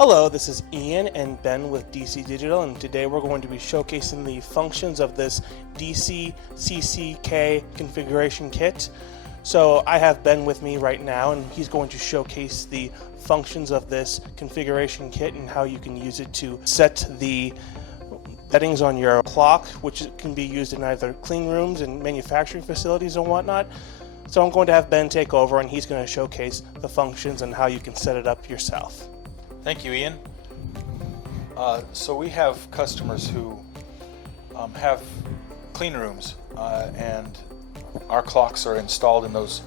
Hello, this is Ian and Ben with DC Digital, and today we're going to be showcasing the functions of this DC-CCK Configuration Kit. So I have Ben with me right now, and he's going to showcase the functions of this configuration kit and how you can use it to set the settings on your clock, which can be used in either clean rooms and manufacturing facilities and whatnot. So I'm going to have Ben take over, and he's going to showcase the functions and how you can set it up yourself. Thank you, Ian. So we have customers who have clean rooms, and our clocks are installed in those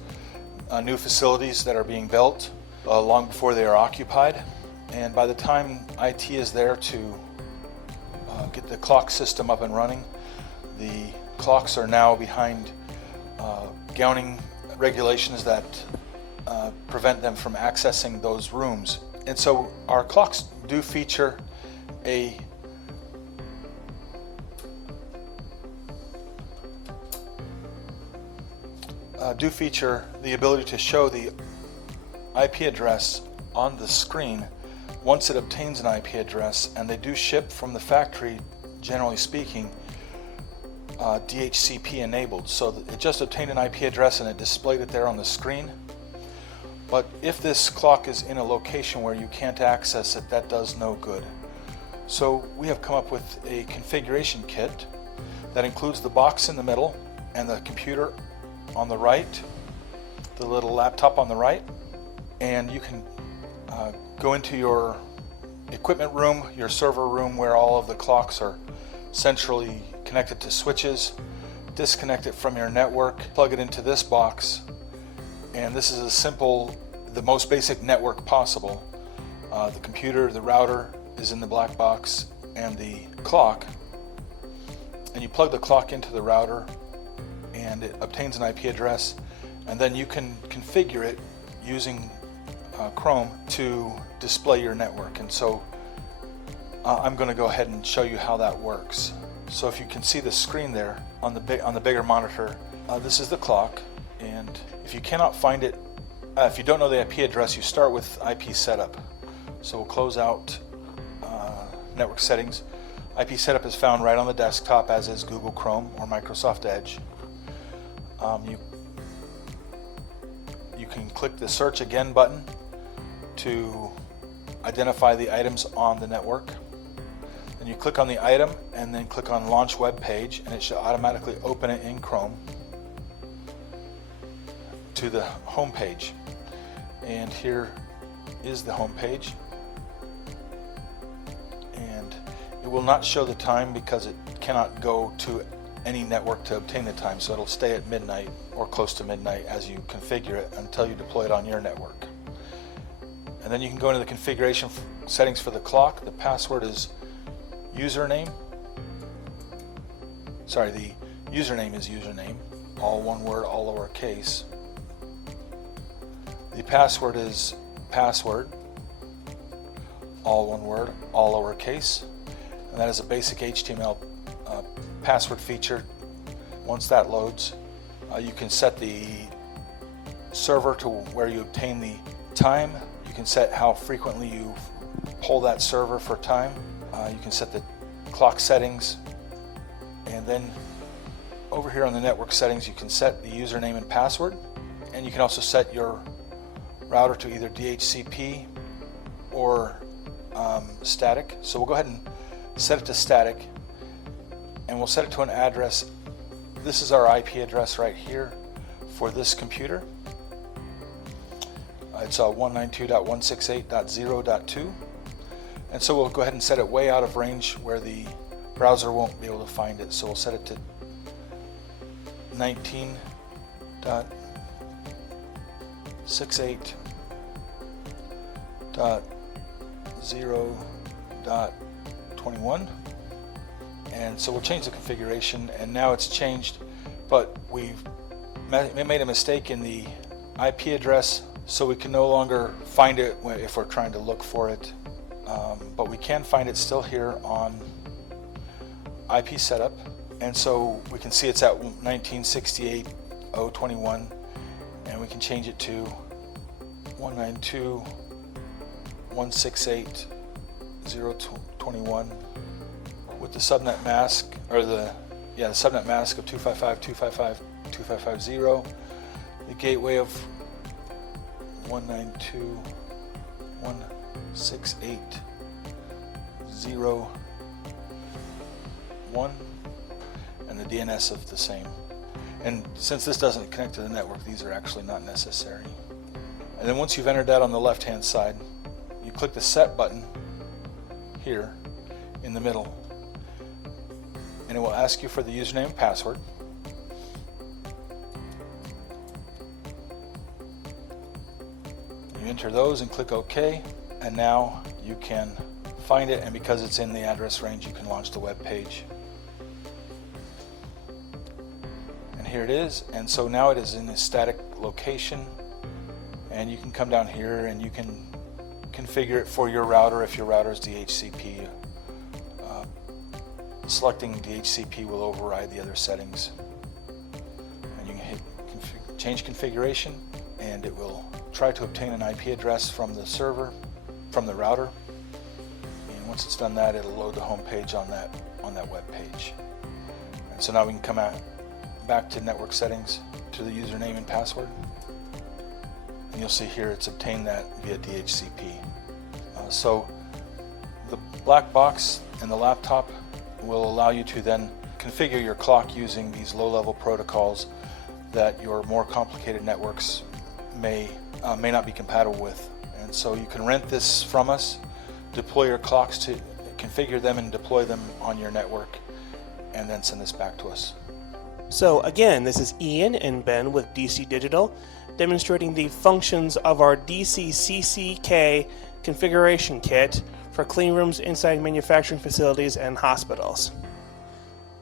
new facilities that are being built long before they are occupied. And by the time IT is there to get the clock system up and running, the clocks are now behind gowning regulations that prevent them from accessing those rooms. And so our clocks do feature the ability to show the IP address on the screen once it obtains an IP address, and they do ship from the factory, generally speaking, DHCP enabled. So it just obtained an IP address and it displayed it there on the screen. But if this clock is in a location where you can't access it, that does no good. So we have come up with a configuration kit that includes the box in the middle and the computer on the right, the little laptop on the right, and you can go into your equipment room, your server room, where all of the clocks are centrally connected to switches, disconnect it from your network, plug it into this box, and this is a simple, the most basic network possible. The computer, the router is in the black box, and the clock, and you plug the clock into the router and it obtains an IP address, and then you can configure it using Chrome to display your network. And so I'm going to go ahead and show you how that works. So if you can see the screen there on the bigger monitor, this is the clock. And if you cannot find it, if you don't know the IP address, you start with IP setup. So we'll close out network settings. IP setup is found right on the desktop, as is Google Chrome or Microsoft Edge. You can click the search again button to identify the items on the network. Then you click on the item and then click on launch web page, and it should automatically open it in Chrome to the home page. And here is the home page, and it will not show the time because it cannot go to any network to obtain the time, so it'll stay at midnight or close to midnight as you configure it until you deploy it on your network. And then you can go into the configuration settings for the clock. The password is username. Sorry, the username is username, all one word, all lowercase. The password is password, all one word, all lowercase, and that is a basic HTML password feature. Once that loads, you can set the server to where you obtain the time. You can set how frequently you pull that server for time. You can set the clock settings, and then over here on the network settings you can set the username and password, and you can also set your router to either DHCP or static. So we'll go ahead and set it to static, and we'll set it to an address. This is our IP address right here for this computer. It's 192.168.0.2, and so we'll go ahead and set it way out of range where the browser won't be able to find it. So we'll set it to 19.68.0.21, and so we'll change the configuration, and now it's changed, but we've made a mistake in the IP address, so we can no longer find it if we're trying to look for it, but we can find it still here on IP setup, and so we can see it's at 1968.0.21, and we can change it to 192.168 021 with the subnet mask, or the subnet mask of 255.255.255.0, the gateway of 192.168.0.1, and the DNS of the same. And since this doesn't connect to the network, these are actually not necessary. And then once you've entered that on the left-hand side, you click the Set button here in the middle, and it will ask you for the username and password. You enter those and click OK, and now you can find it, and because it's in the address range, you can launch the web page. And here it is, and so now it is in a static location, and you can come down here and you can configure it for your router if your router is DHCP. Selecting DHCP will override the other settings, and you can hit change configuration, and it will try to obtain an IP address from the server, from the router, and once it's done that, it'll load the home page on that web page. And so now we can come back to network settings, to the username and password, and you'll see here it's obtained that via DHCP. So the black box and the laptop will allow you to then configure your clock using these low-level protocols that your more complicated networks may not be compatible with. And so you can rent this from us, deploy your clocks, to configure them and deploy them on your network, and then send this back to us. So again, this is Ian and Ben with DC Digital, demonstrating the functions of our DC-CCK Configuration Kit for clean rooms inside manufacturing facilities and hospitals.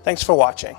Thanks for watching.